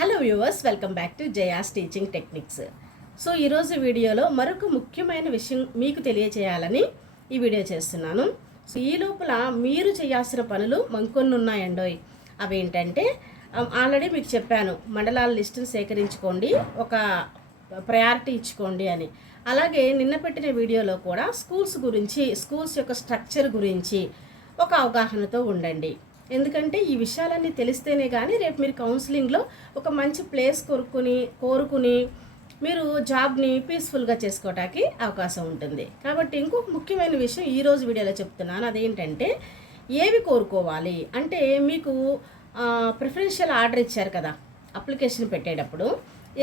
Hello viewers, welcome back to Jaya's teaching techniques. So ఈరోజు వీడియోలో మరొక ముఖ్యమైన విషయం మీకు తెలియచేయాలని ఈ వీడియో చేస్తున్నాను. సో ఈ లోపల మీరు చేయాల్సిన పనులు మరికొన్ని ఉన్నాయండోయ్. అవేంటంటే ఆల్రెడీ మీకు చెప్పాను, మండలాల లిస్టును సేకరించుకోండి, ఒక ప్రయారిటీ ఇచ్చుకోండి అని. అలాగే నిన్న పెట్టిన వీడియోలో కూడా స్కూల్స్ యొక్క స్ట్రక్చర్ గురించి ఒక అవగాహనతో ఉండండి. ఎందుకంటే ఈ విషయాలన్నీ తెలిస్తేనే కానీ రేపు మీరు కౌన్సిలింగ్లో ఒక మంచి ప్లేస్ కోరుకుని మీరు జాబ్ని పీస్ఫుల్గా చేసుకోవడానికి అవకాశం ఉంటుంది. కాబట్టి ఇంకొక ముఖ్యమైన విషయం ఈరోజు వీడియోలో చెప్తున్నాను. అదేంటంటే ఏవి కోరుకోవాలి అంటే, మీకు ప్రిఫరెన్షియల్ ఆర్డర్ ఇచ్చారు కదా అప్లికేషన్ పెట్టేటప్పుడు.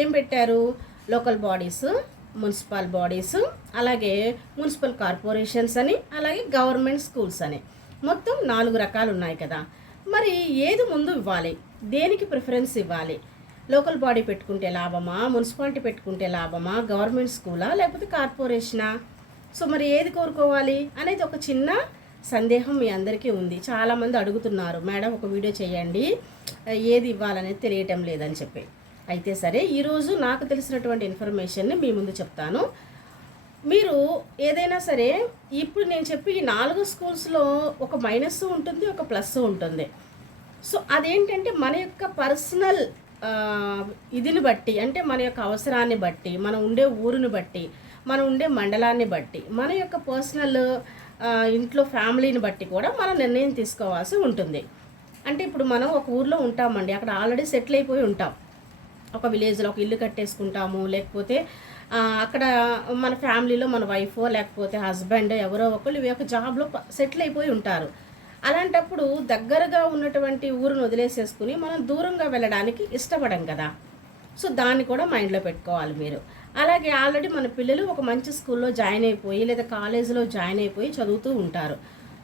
ఏం పెట్టారు? లోకల్ బాడీస్, మున్సిపల్ బాడీస్, అలాగే మున్సిపల్ కార్పొరేషన్స్ అని, అలాగే గవర్నమెంట్ స్కూల్స్ అని మొత్తం 4 రకాలు ఉన్నాయి కదా. మరి ఏది ముందు ఇవ్వాలి, దేనికి ప్రిఫరెన్స్ ఇవ్వాలి? లోకల్ బాడీ పెట్టుకుంటే లాభమా, మున్సిపాలిటీ పెట్టుకుంటే లాభమా, గవర్నమెంట్ స్కూలా, లేకపోతే కార్పొరేషనా? సో మరి ఏది కోరుకోవాలి అనేది ఒక చిన్న సందేహం మీ అందరికీ ఉంది. చాలామంది అడుగుతున్నారు, మేడం ఒక వీడియో చేయండి, ఏది ఇవ్వాలనేది తెలియటం లేదని చెప్పి. అయితే సరే, ఈరోజు నాకు తెలిసినటువంటి ఇన్ఫర్మేషన్ని మీ ముందు చెప్తాను. మీరు ఏదైనా సరే, ఇప్పుడు నేను చెప్పి ఈ 4 స్కూల్స్లో ఒక మైనస్ ఉంటుంది, ఒక ప్లస్ ఉంటుంది. సో అదేంటంటే మన యొక్క పర్సనల్ ఇదిని బట్టి, అంటే మన యొక్క అవసరాన్ని బట్టి, మనం ఉండే ఊరిని బట్టి, మనం ఉండే మండలాన్ని బట్టి, మన యొక్క పర్సనల్ ఇంట్లో ఫ్యామిలీని బట్టి కూడా మనం నిర్ణయం తీసుకోవాల్సి ఉంటుంది. అంటే ఇప్పుడు మనం ఒక ఊర్లో ఉంటామండి, అక్కడ ఆల్రెడీ సెటిల్ అయిపోయి ఉంటాం. ఒక విలేజ్లో ఒక ఇల్లు కట్టేసుకుంటాము, లేకపోతే అక్కడ మన ఫ్యామిలీలో మన వైఫో లేకపోతే హస్బెండ్ ఎవరో ఒకళ్ళు ఒక జాబ్లో సెటిల్ అయిపోయి ఉంటారు. అలాంటప్పుడు దగ్గరగా ఉన్నటువంటి ఊరును వదిలేసేసుకుని మనం దూరంగా వెళ్ళడానికి ఇష్టపడం కదా. సో దాన్ని కూడా మైండ్లో పెట్టుకోవాలి మీరు. అలాగే ఆల్రెడీ మన పిల్లలు ఒక మంచి స్కూల్లో జాయిన్ అయిపోయి లేదా కాలేజీలో జాయిన్ అయిపోయి చదువుతూ ఉంటారు.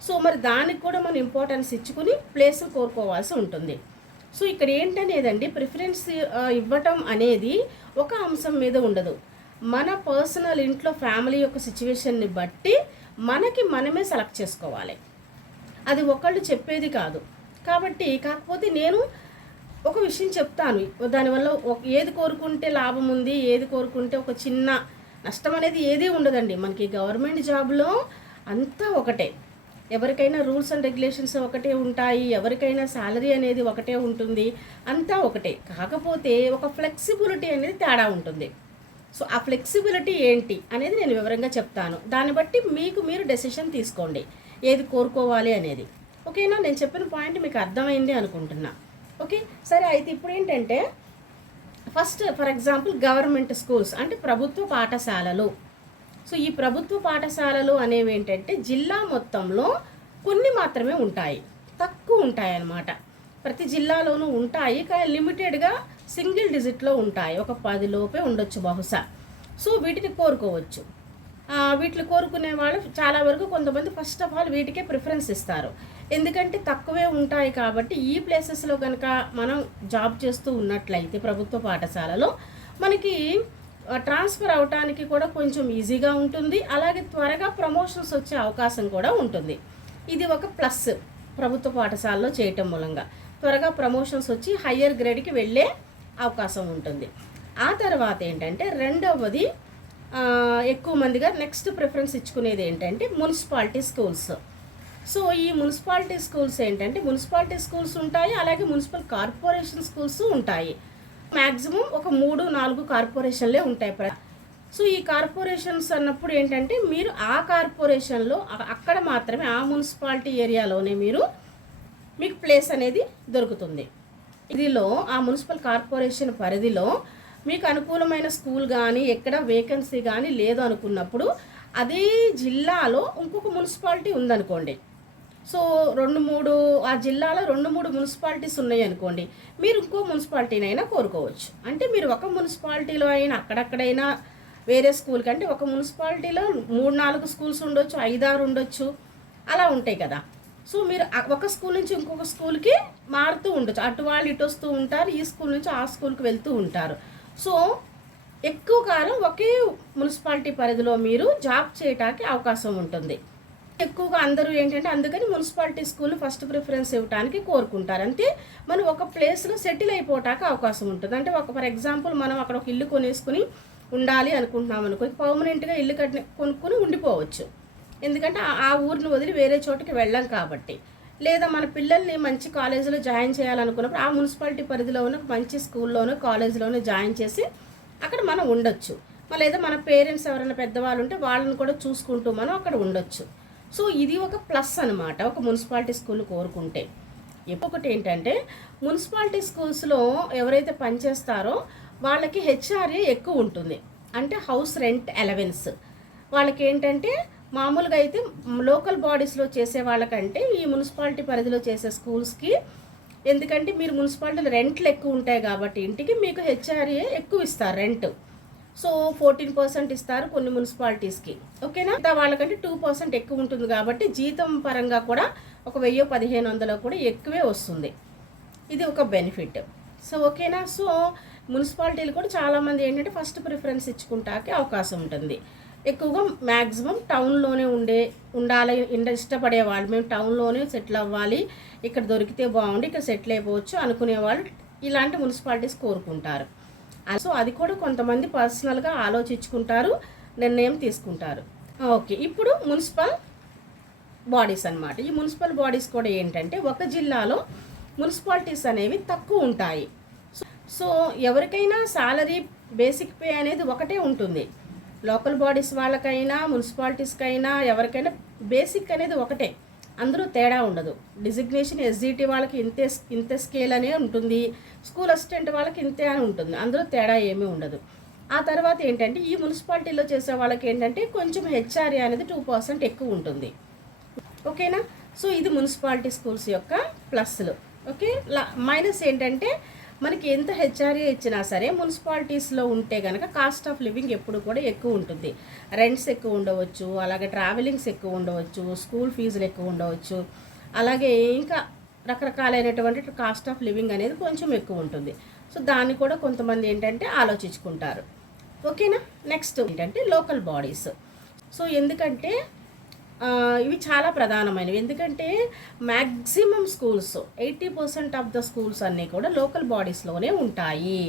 సో మరి దానికి కూడా మనం ఇంపార్టెన్స్ ఇచ్చుకుని ప్లేస్ కోరుకోవాల్సి ఉంటుంది. సో ఇక్కడ ఏంటనేదండి, ప్రిఫరెన్స్ ఇవ్వటం అనేది ఒక అంశం మీద ఉండదు. మన పర్సనల్ ఇంట్లో ఫ్యామిలీ యొక్క సిచ్యువేషన్ని బట్టి మనమే సెలెక్ట్ చేసుకోవాలి. అది ఒకళ్ళు చెప్పేది కాదు. కాబట్టి కాకపోతే నేను ఒక విషయం చెప్తాను, దానివల్ల ఏది కోరుకుంటే లాభం ఉంది, ఏది కోరుకుంటే ఒక చిన్న నష్టం అనేది ఏదీ ఉండదండి. మనకి గవర్నమెంట్ జాబ్లో అంతా ఒకటే, ఎవరికైనా రూల్స్ అండ్ రెగ్యులేషన్స్ ఒకటే ఉంటాయి, ఎవరికైనా శాలరీ అనేది ఒకటే ఉంటుంది, అంతా ఒకటే. కాకపోతే ఒక ఫ్లెక్సిబిలిటీ అనేది తేడా ఉంటుంది. సో ఆ ఫ్లెక్సిబిలిటీ ఏంటి అనేది నేను వివరంగా చెప్తాను. దాన్ని బట్టి మీరు డెసిషన్ తీసుకోండి ఏది కోరుకోవాలి అనేది. ఓకేనా? నేను చెప్పిన పాయింట్ మీకు అర్థమైంది అనుకుంటున్నా. ఓకే సరే. అయితే ఇప్పుడు ఏంటంటే, first for example government schools అంటే ప్రభుత్వ పాఠశాలలు. సో ఈ ప్రభుత్వ పాఠశాలలు అనేవి ఏంటంటే జిల్లా మొత్తంలో కొన్ని మాత్రమే ఉంటాయి, తక్కువ ఉంటాయి అన్నమాట. ప్రతి జిల్లాలోనూ ఉంటాయి, కానీ లిమిటెడ్గా సింగిల్ డిజిట్లో ఉంటాయి, ఒక 10 లోపే ఉండొచ్చు బహుశా. సో వీటిని కోరుకోవచ్చు. వీటిని కోరుకునే వాళ్ళు చాలా వరకు కొంతమంది ఫస్ట్ ఆఫ్ ఆల్ వీటికే ప్రిఫరెన్స్ ఇస్తారు. ఎందుకంటే తక్కువే ఉంటాయి కాబట్టి ఈ ప్లేసెస్లో కనుక మనం జాబ్ చేస్తూ ఉన్నట్లయితే ప్రభుత్వ పాఠశాలలో మనకి ట్రాన్స్ఫర్ అవడానికి కూడా కొంచెం ఈజీగా ఉంటుంది. అలాగే త్వరగా ప్రమోషన్స్ వచ్చే అవకాశం కూడా ఉంటుంది. ఇది ఒక ప్లస్ ప్రభుత్వ పాఠశాలలో చేయటం మూలంగా త్వరగా ప్రమోషన్స్ వచ్చి హయ్యర్ గ్రేడ్కి వెళ్ళే అవకాశం ఉంటుంది. ఆ తర్వాత ఏంటంటే రెండవది, ఎక్కువ మందిగా నెక్స్ట్ ప్రిఫరెన్స్ ఇచ్చుకునేది ఏంటంటే మున్సిపాలిటీ స్కూల్స్. సో ఈ మున్సిపాలిటీ స్కూల్స్ ఏంటంటే మున్సిపాలిటీ స్కూల్స్ ఉంటాయి, అలాగే మున్సిపల్ కార్పొరేషన్ స్కూల్స్ ఉంటాయి. మ్యాక్సిమం ఒక 3-4 కార్పొరేషన్లే ఉంటాయి. సో ఈ కార్పొరేషన్స్ అన్నప్పుడు ఏంటంటే మీరు ఆ కార్పొరేషన్లో అక్కడ మాత్రమే, ఆ మున్సిపాలిటీ ఏరియాలోనే మీకు ప్లేస్ అనేది దొరుకుతుంది. ఇదిలో ఆ మున్సిపల్ కార్పొరేషన్ పరిధిలో మీకు అనుకూలమైన స్కూల్ కానీ ఎక్కడ వేకెన్సీ కానీ లేదు అనుకున్నప్పుడు, అదే జిల్లాలో ఇంకొక మున్సిపాలిటీ ఉందనుకోండి. సో ఆ జిల్లాలో 2-3 మున్సిపాలిటీస్ ఉన్నాయి అనుకోండి, మీరు ఇంకో మున్సిపాలిటీనైనా కోరుకోవచ్చు. అంటే మీరు ఒక మున్సిపాలిటీలో అయినా అక్కడక్కడైనా వేరే స్కూల్ కంటే ఒక మున్సిపాలిటీలో 3-4 స్కూల్స్ ఉండొచ్చు, 5-6 ఉండొచ్చు, అలా ఉంటాయి కదా. సో మీరు ఒక స్కూల్ నుంచి ఇంకొక స్కూల్కి మారుతూ ఉండొచ్చు, అటు వాళ్ళు ఇటు వస్తూ ఉంటారు, ఈ స్కూల్ నుంచి ఆ స్కూల్కి వెళ్తూ ఉంటారు. సో ఎక్కువ కాలం ఒకే మున్సిపాలిటీ పరిధిలో మీరు జాబ్ చేయడానికి అవకాశం ఉంటుంది. ఎక్కువగా అందరూ ఏంటంటే అందుకని మున్సిపాలిటీ స్కూల్ ఫస్ట్ ప్రిఫరెన్స్ ఇవ్వడానికి కోరుకుంటారు. అంతే మనం ఒక ప్లేస్లో సెటిల్ అయిపోవటానికి అవకాశం ఉంటుంది. అంటే ఫర్ ఎగ్జాంపుల్ మనం అక్కడ ఒక ఇల్లు కొనేసుకుని ఉండాలి అనుకుంటున్నాం అనుకో, పర్మనెంట్గా ఇల్లు కొనుక్కుని ఉండిపోవచ్చు. ఎందుకంటే ఆ ఊరిని వదిలి వేరే చోటుకి వెళ్ళాం కాబట్టి. లేదా మన పిల్లల్ని మంచి కాలేజీలో జాయిన్ చేయాలనుకున్నప్పుడు ఆ మున్సిపాలిటీ పరిధిలో ఉన్న మంచి స్కూల్లోనో కాలేజీలోనో జాయిన్ చేసి అక్కడ మనం ఉండొచ్చు. లేదా మన పేరెంట్స్ ఎవరైనా పెద్దవాళ్ళు ఉంటే వాళ్ళని కూడా చూసుకుంటూ మనం అక్కడ ఉండొచ్చు. సో ఇది ఒక ప్లస్ అనమాట ఒక మున్సిపాలిటీ స్కూల్ కోరుకుంటే. ఇంకొకటి ఏంటంటే మున్సిపాలిటీ స్కూల్స్లో ఎవరైతే పనిచేస్తారో వాళ్ళకి హెచ్ఆర్ఏ ఎక్కువ ఉంటుంది. అంటే హౌస్ రెంట్ అలవెన్స్ వాళ్ళకి ఏంటంటే మామూలుగా అయితే లోకల్ బాడీస్లో చేసే వాళ్ళకంటే ఈ మున్సిపాలిటీ పరిధిలో చేసే స్కూల్స్కి, ఎందుకంటే మీరు మున్సిపాలిటీలో రెంట్లు ఎక్కువ ఉంటాయి కాబట్టి ఇంటికి మీకు హెచ్ఆర్ఏ ఎక్కువ ఇస్తారు రెంట్. సో 14% ఇస్తారు కొన్ని మున్సిపాలిటీస్కి. ఓకేనా, వాళ్ళకంటే 2% ఎక్కువ ఉంటుంది కాబట్టి జీతం పరంగా కూడా ఒక 1000-1500 కూడా ఎక్కువే వస్తుంది. ఇది ఒక బెనిఫిట్. సో ఓకేనా. సో మున్సిపాలిటీలు కూడా చాలామంది ఏంటంటే ఫస్ట్ ప్రిఫరెన్స్ ఇచ్చుకుంటానికి అవకాశం ఉంటుంది. ఎక్కువగా మ్యాక్సిమం టౌన్లోనే ఉండాలి ఇష్టపడే వాళ్ళు, మేము టౌన్లోనే సెటిల్ అవ్వాలి, ఇక్కడ దొరికితే బాగుండి ఇక్కడ సెటిల్ అయిపోవచ్చు అనుకునే వాళ్ళు ఇలాంటి మున్సిపాలిటీస్ కోరుకుంటారు. సో అది కూడా కొంతమంది పర్సనల్గా ఆలోచించుకుంటారు, నిర్ణయం తీసుకుంటారు. ఓకే, ఇప్పుడు మున్సిపల్ బాడీస్ అన్నమాట. ఈ మున్సిపల్ బాడీస్ కూడా ఏంటంటే ఒక జిల్లాలో మున్సిపాలిటీస్ అనేవి తక్కువ ఉంటాయి. సో ఎవరికైనా సాలరీ బేసిక్ పే అనేది ఒకటే ఉంటుంది. లోకల్ బాడీస్ వాళ్ళకైనా మున్సిపాలిటీస్కైనా ఎవరికైనా బేసిక్ అనేది ఒకటే, అందరూ తేడా ఉండదు. డిజిగ్నేషన్ ఎస్జిటి వాళ్ళకి ఇంతే స్కేల్ అనే ఉంటుంది, స్కూల్ అసిస్టెంట్ వాళ్ళకి ఇంతే అని ఉంటుంది, అందులో తేడా ఏమీ ఉండదు. ఆ తర్వాత ఏంటంటే ఈ మున్సిపాలిటీలో చేసే వాళ్ళకి ఏంటంటే కొంచెం హెచ్ఆర్ఏ అనేది 2% ఎక్కువ ఉంటుంది. ఓకేనా. సో ఇది మున్సిపాలిటీ స్కూల్స్ యొక్క ప్లస్లు. ఓకే, మైనస్ ఏంటంటే మనకి ఎంత హెచ్ఆర్ఏ ఇచ్చినా సరే మున్సిపాలిటీస్లో ఉంటే కనుక కాస్ట్ ఆఫ్ లివింగ్ ఎప్పుడు కూడా ఎక్కువ ఉంటుంది. రెంట్స్ ఎక్కువ ఉండవచ్చు, అలాగే ట్రావెలింగ్స్ ఎక్కువ ఉండవచ్చు, స్కూల్ ఫీజులు ఎక్కువ ఉండవచ్చు, అలాగే ఇంకా రకరకాలైనటువంటి కాస్ట్ ఆఫ్ లివింగ్ అనేది కొంచెం ఎక్కువ ఉంటుంది. సో దాన్ని కూడా కొంతమంది ఏంటంటే ఆలోచించుకుంటారు. ఓకేనా. నెక్స్ట్ ఏంటంటే లోకల్ బాడీస్. సో ఎందుకంటే ఇవి చాలా ప్రధానమైనవి. ఎందుకంటే maximum schools 80% of the schools అన్నీ కూడా లోకల్ బాడీస్లోనే ఉంటాయి.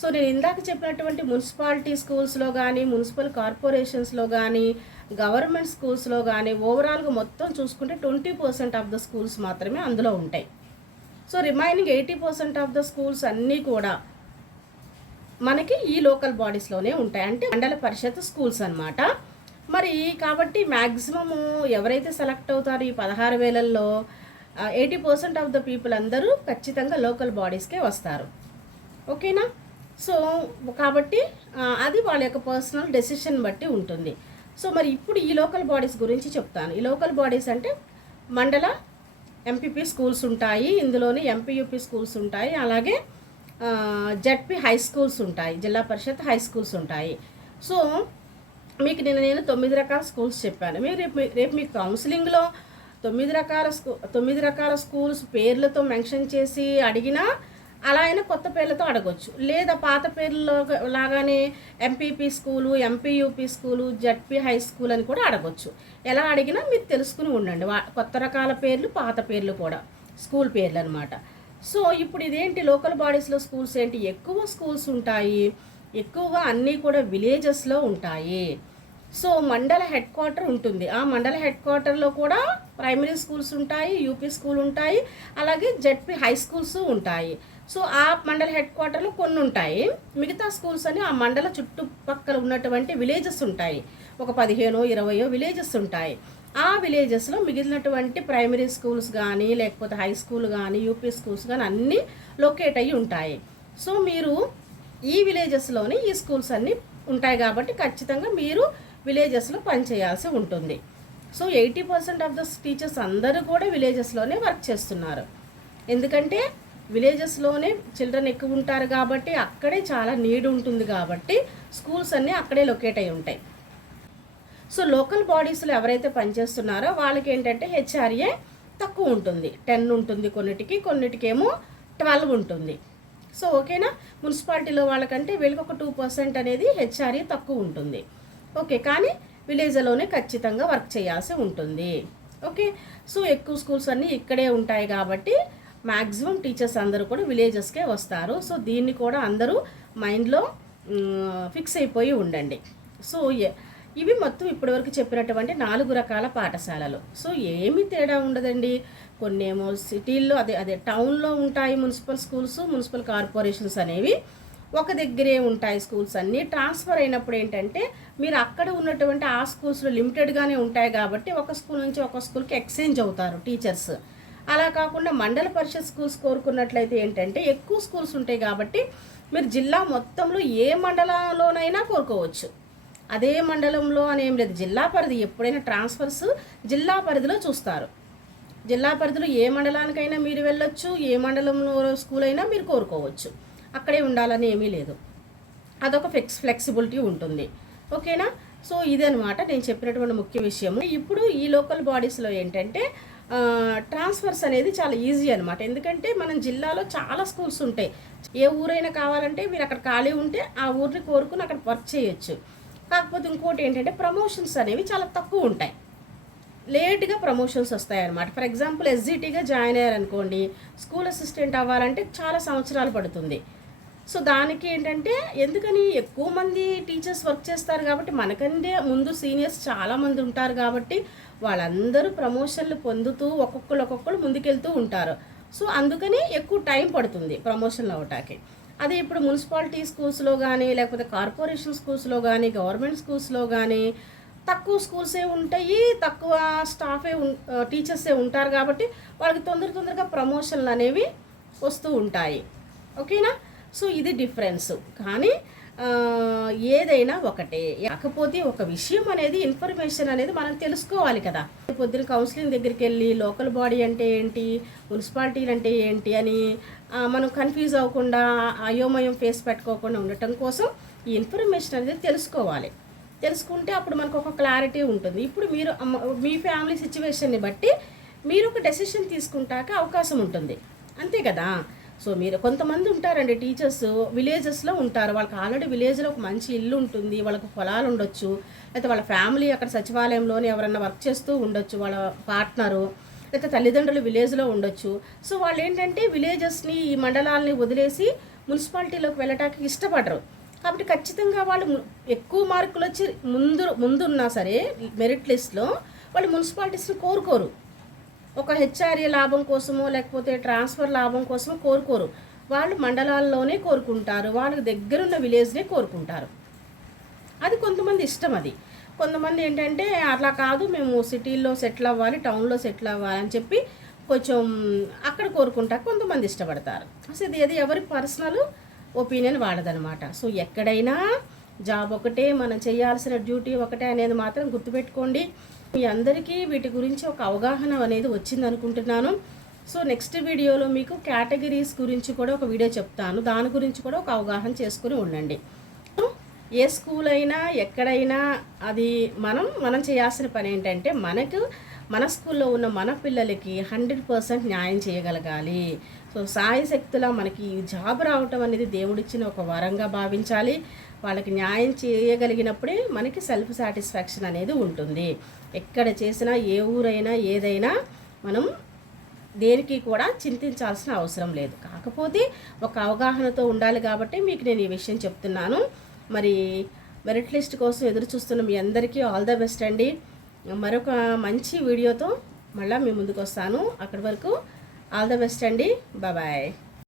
సో నేను ఇందాక చెప్పినటువంటి మున్సిపాలిటీ స్కూల్స్లో కానీ, మున్సిపల్ కార్పొరేషన్స్లో కానీ, గవర్నమెంట్ స్కూల్స్లో కానీ ఓవరాల్గా మొత్తం చూసుకుంటే 20% ఆఫ్ ద స్కూల్స్ మాత్రమే అందులో ఉంటాయి. So remaining 80% of the schools అన్నీ కూడా మనకి ఈ లోకల్ బాడీస్లోనే ఉంటాయి. అంటే మండల పరిషత్ స్కూల్స్ అన్నమాట. మరి కాబట్టి మ్యాక్సిమము ఎవరైతే సెలెక్ట్ అవుతారో ఈ 16,000లో 80% ఆఫ్ ద పీపుల్ అందరూ ఖచ్చితంగా లోకల్ బాడీస్కే వస్తారు. ఓకేనా. సో కాబట్టి అది వాళ్ళ యొక్క పర్సనల్ డెసిషన్ బట్టి ఉంటుంది. సో మరి ఇప్పుడు ఈ లోకల్ బాడీస్ గురించి చెప్తాను. ఈ లోకల్ బాడీస్ అంటే మండల ఎంపీపీ స్కూల్స్ ఉంటాయి, ఇందులోనే ఎంపీయూపీ స్కూల్స్ ఉంటాయి, అలాగే జడ్పీ హై స్కూల్స్ ఉంటాయి, జిల్లా పరిషత్ హై స్కూల్స్ ఉంటాయి. సో మీకు నేను 9 రకాల స్కూల్స్ చెప్పాను. మీరు రేపు మీకు కౌన్సిలింగ్లో 9 రకాల స్కూల్స్ పేర్లతో మెన్షన్ చేసి అడిగినా అలా అయినా కొత్త పేర్లతో అడగొచ్చు. లేదా పాత పేర్లలో లాగానే MPP school, MPUP school, ZP high school అని కూడా అడగొచ్చు. ఎలా అడిగినా మీరు తెలుసుకుని ఉండండి. కొత్త రకాల పేర్లు, పాత పేర్లు కూడా స్కూల్ పేర్లు అనమాట. సో ఇప్పుడు ఇదేంటి లోకల్ బాడీస్లో స్కూల్స్ ఏంటి, ఎక్కువ స్కూల్స్ ఉంటాయి, ఎక్కువగా అన్నీ కూడా విలేజెస్లో ఉంటాయి. సో మండల హెడ్ క్వార్టర్ ఉంటుంది. ఆ మండల హెడ్ క్వార్టర్లో కూడా ప్రైమరీ స్కూల్స్ ఉంటాయి, యూపీ స్కూల్ ఉంటాయి, అలాగే జడ్పీ హై స్కూల్స్ ఉంటాయి. సో ఆ మండల హెడ్ క్వార్టర్లో కొన్ని ఉంటాయి, మిగతా స్కూల్స్ అని ఆ మండల చుట్టుపక్కల ఉన్నటువంటి విలేజెస్ ఉంటాయి. ఒక 15-20 విలేజెస్ ఉంటాయి. ఆ విలేజెస్లో మిగిలినటువంటి ప్రైమరీ స్కూల్స్ కానీ, లేకపోతే హై స్కూల్ కానీ, యూపీ స్కూల్స్ కానీ అన్నీ లొకేట్ అయ్యి ఉంటాయి. సో మీరు ఈ విలేజెస్లోనే ఈ స్కూల్స్ అన్నీ ఉంటాయి కాబట్టి ఖచ్చితంగా మీరు విలేజెస్లో పనిచేయాల్సి ఉంటుంది. సో 80% ఆఫ్ ద టీచర్స్ అందరూ కూడా విలేజెస్లోనే వర్క్ చేస్తున్నారు. ఎందుకంటే విలేజెస్లోనే చిల్డ్రన్ ఎక్కువ ఉంటారు కాబట్టి అక్కడే చాలా నీడ్ ఉంటుంది కాబట్టి స్కూల్స్ అన్నీ అక్కడే లొకేట్ అయి ఉంటాయి. సో లోకల్ బాడీస్లో ఎవరైతే పనిచేస్తున్నారో వాళ్ళకి ఏంటంటే హెచ్ఆర్ఏ తక్కువ ఉంటుంది, 10 ఉంటుంది, కొన్నిటికేమో 12 ఉంటుంది. సో ఓకేనా. మున్సిపాలిటీలో వాళ్ళకంటే వీళ్ళకి ఒక 2% అనేది హెచ్ఆర్ఏ తక్కువ ఉంటుంది. ఓకే, కానీ విలేజ్లోనే ఖచ్చితంగా వర్క్ చేయాల్సి ఉంటుంది. ఓకే, సో ఎక్కువ స్కూల్స్ అన్నీ ఇక్కడే ఉంటాయి కాబట్టి మ్యాక్సిమం టీచర్స్ అందరూ కూడా విలేజెస్కే వస్తారు. సో దీన్ని కూడా అందరూ మైండ్లో ఫిక్స్ అయిపోయి ఉండండి. సో ఇవి మొత్తం ఇప్పటివరకు చెప్పినటువంటి 4 రకాల పాఠశాలలు. సో ఏమీ తేడా ఉండదండి. కొన్నేమో సిటీల్లో అదే టౌన్లో ఉంటాయి మున్సిపల్ స్కూల్స్, మున్సిపల్ కార్పొరేషన్స్ అనేవి ఒక దగ్గరే ఉంటాయి. స్కూల్స్ అన్నీ ట్రాన్స్ఫర్ అయినప్పుడు ఏంటంటే మీరు అక్కడ ఉన్నటువంటి ఆ స్కూల్స్లో లిమిటెడ్గానే ఉంటాయి కాబట్టి ఒక స్కూల్ నుంచి ఒక స్కూల్కి ఎక్స్చేంజ్ అవుతారు టీచర్స్. అలా కాకుండా మండల పరిషత్ స్కూల్స్ కోరుకున్నట్లయితే ఏంటంటే ఎక్కువ స్కూల్స్ ఉంటాయి కాబట్టి మీరు జిల్లా మొత్తంలో ఏ మండలంలోనైనా కోరుకోవచ్చు. అదే మండలంలో అనేం లేదు, జిల్లా పరిధి ఎప్పుడైనా ట్రాన్స్ఫర్స్ జిల్లా పరిధిలో చూస్తారు. జిల్లా పరిధిలో ఏ మండలానికైనా మీరు వెళ్ళొచ్చు, ఏ మండలంలో స్కూల్ అయినా మీరు కోరుకోవచ్చు. అక్కడే ఉండాలని ఏమీ లేదు, అదొక ఫ్లెక్సిబిలిటీ ఉంటుంది. ఓకేనా? సో ఇదనమాట నేను చెప్పినటువంటి ముఖ్య విషయము. ఇప్పుడు ఈ లోకల్ బాడీస్లో ఏంటంటే ట్రాన్స్ఫర్స్ అనేది చాలా ఈజీ అనమాట. ఎందుకంటే మనం జిల్లాలో చాలా స్కూల్స్ ఉంటాయి. ఏ ఊరైనా కావాలంటే మీరు అక్కడ ఖాళీ ఉంటే ఆ ఊరిని కోరుకుని అక్కడ వర్క్ చేయొచ్చు. కాకపోతే ఇంకోటి ఏంటంటే ప్రమోషన్స్ అనేవి చాలా తక్కువ ఉంటాయి, లేట్గా ప్రమోషన్స్ వస్తాయన్నమాట. ఫర్ ఎగ్జాంపుల్ ఎస్జిటీగా జాయిన్ అయ్యారనుకోండి, స్కూల్ అసిస్టెంట్ అవ్వాలంటే చాలా సంవత్సరాలు పడుతుంది. సో దానికి ఏంటంటే ఎందుకని ఎక్కువ మంది టీచర్స్ వర్క్ చేస్తారు కాబట్టి మనకంటే ముందు సీనియర్స్ చాలామంది ఉంటారు కాబట్టి వాళ్ళందరూ ప్రమోషన్లు పొందుతూ ఒక్కొక్కరు ముందుకెళ్తూ ఉంటారు. సో అందుకని ఎక్కువ టైం పడుతుంది ప్రమోషన్లు అవటానికి. అదే ఇప్పుడు మున్సిపాలిటీ స్కూల్స్లో కానీ లేకపోతే కార్పొరేషన్ స్కూల్స్లో కానీ గవర్నమెంట్ స్కూల్స్లో కానీ తక్కువ స్కూల్సే ఉంటాయి, తక్కువ స్టాఫే టీచర్సే ఉంటారు కాబట్టి వాళ్ళకి తొందరగా ప్రమోషన్లు అనేవి వస్తూ ఉంటాయి. ఓకేనా? సో ఇది డిఫరెన్స్. కానీ ఏదైనా ఒకటే. కాకపోతే ఒక విషయం అనేది ఇన్ఫర్మేషన్ అనేది మనం తెలుసుకోవాలి కదా. పొద్దున కౌన్సిలింగ్ దగ్గరికి వెళ్ళి లోకల్ బాడీ అంటే ఏంటి, మున్సిపాలిటీలు అంటే ఏంటి అని మనం కన్ఫ్యూజ్ అవ్వకుండా అయోమయం ఫేస్ పెట్టుకోకుండా ఉండటం కోసం ఈ ఇన్ఫర్మేషన్ అనేది తెలుసుకోవాలి. తెలుసుకుంటే అప్పుడు మనకు ఒక క్లారిటీ ఉంటుంది. ఇప్పుడు మీరు మీ ఫ్యామిలీ సిచ్యువేషన్ని బట్టి మీరు ఒక డెసిషన్ తీసుకుంటాక అవకాశం ఉంటుంది, అంతే కదా. సో మీరు కొంతమంది ఉంటారండి టీచర్స్ విలేజెస్లో ఉంటారు, వాళ్ళకి ఆల్రెడీ విలేజ్లో ఒక మంచి ఇల్లు ఉంటుంది, వాళ్ళకు పొలాలు ఉండొచ్చు, లేకపోతే వాళ్ళ ఫ్యామిలీ అక్కడ సచివాలయంలోనే ఎవరన్నా వర్క్ చేస్తూ ఉండొచ్చు, వాళ్ళ పార్ట్నరు లేకపోతే తల్లిదండ్రులు విలేజ్లో ఉండొచ్చు. సో వాళ్ళు ఏంటంటే విలేజెస్ని ఈ మండలాలని వదిలేసి మున్సిపాలిటీలోకి వెళ్ళటానికి ఇష్టపడరు. కాబట్టి ఖచ్చితంగా వాళ్ళు ఎక్కువ మార్కులు వచ్చి ముందున్నా సరే మెరిట్ లిస్ట్లో వాళ్ళు మున్సిపాలిటీస్ని కోరుకోరు. ఒక హెచ్ఆర్ఏ లాభం కోసమో లేకపోతే ట్రాన్స్ఫర్ లాభం కోసమో కోరుకోరు. వాళ్ళు మండలాల్లోనే కోరుకుంటారు, వాళ్ళకి దగ్గరున్న విలేజ్నే కోరుకుంటారు. అది కొంతమంది ఇష్టం. అది కొంతమంది ఏంటంటే అట్లా కాదు, మేము సిటీల్లో సెటిల్ అవ్వాలి, టౌన్లో సెటిల్ అవ్వాలి అని చెప్పి కొంచెం అక్కడ కోరుకుంటారు, కొంతమంది ఇష్టపడతారు. అసలు ఇది ఎవరి పర్సనల్ ఒపీనియన్ వాడదనమాట. సో ఎక్కడైనా జాబ్ ఒకటే, మనం చేయాల్సిన డ్యూటీ ఒకటే అనేది మాత్రం గుర్తుపెట్టుకోండి. మీ అందరికీ వీటి గురించి ఒక అవగాహన అనేది వచ్చింది అనుకుంటున్నాను. సో నెక్స్ట్ వీడియోలో మీకు కేటగిరీస్ గురించి కూడా ఒక వీడియో చెప్తాను, దాని గురించి కూడా ఒక అవగాహన చేసుకుని ఉండండి. ఏ స్కూల్ అయినా ఎక్కడైనా అది మనం చేయాల్సిన పని ఏంటంటే మన స్కూల్లో ఉన్న మన పిల్లలకి 100% న్యాయం చేయగలగాలి. సో సాయి శక్తులా మనకి జాబ్ రావటం అనేది దేవుడిచ్చిన ఒక వరంగా భావించాలి. వాళ్ళకి న్యాయం చేయగలిగినప్పుడే మనకి సెల్ఫ్ సాటిస్ఫాక్షన్ అనేది ఉంటుంది. ఎక్కడ చేసినా ఏ ఊరైనా ఏదైనా మనం దేనికి కూడా చింతించాల్సిన అవసరం లేదు. కాకపోతే ఒక అవగాహనతో ఉండాలి కాబట్టి మీకు నేను ఈ విషయం చెప్తున్నాను. మరి మెరిట్ లిస్ట్ కోసం ఎదురు చూస్తున్న మీ అందరికీ ఆల్ ద బెస్ట్ అండి. మరొక మంచి వీడియోతో మళ్ళీ మీ ముందుకు వస్తాను. అక్కడి వరకు ఆల్ ద బెస్ట్ అండి. బాయ్.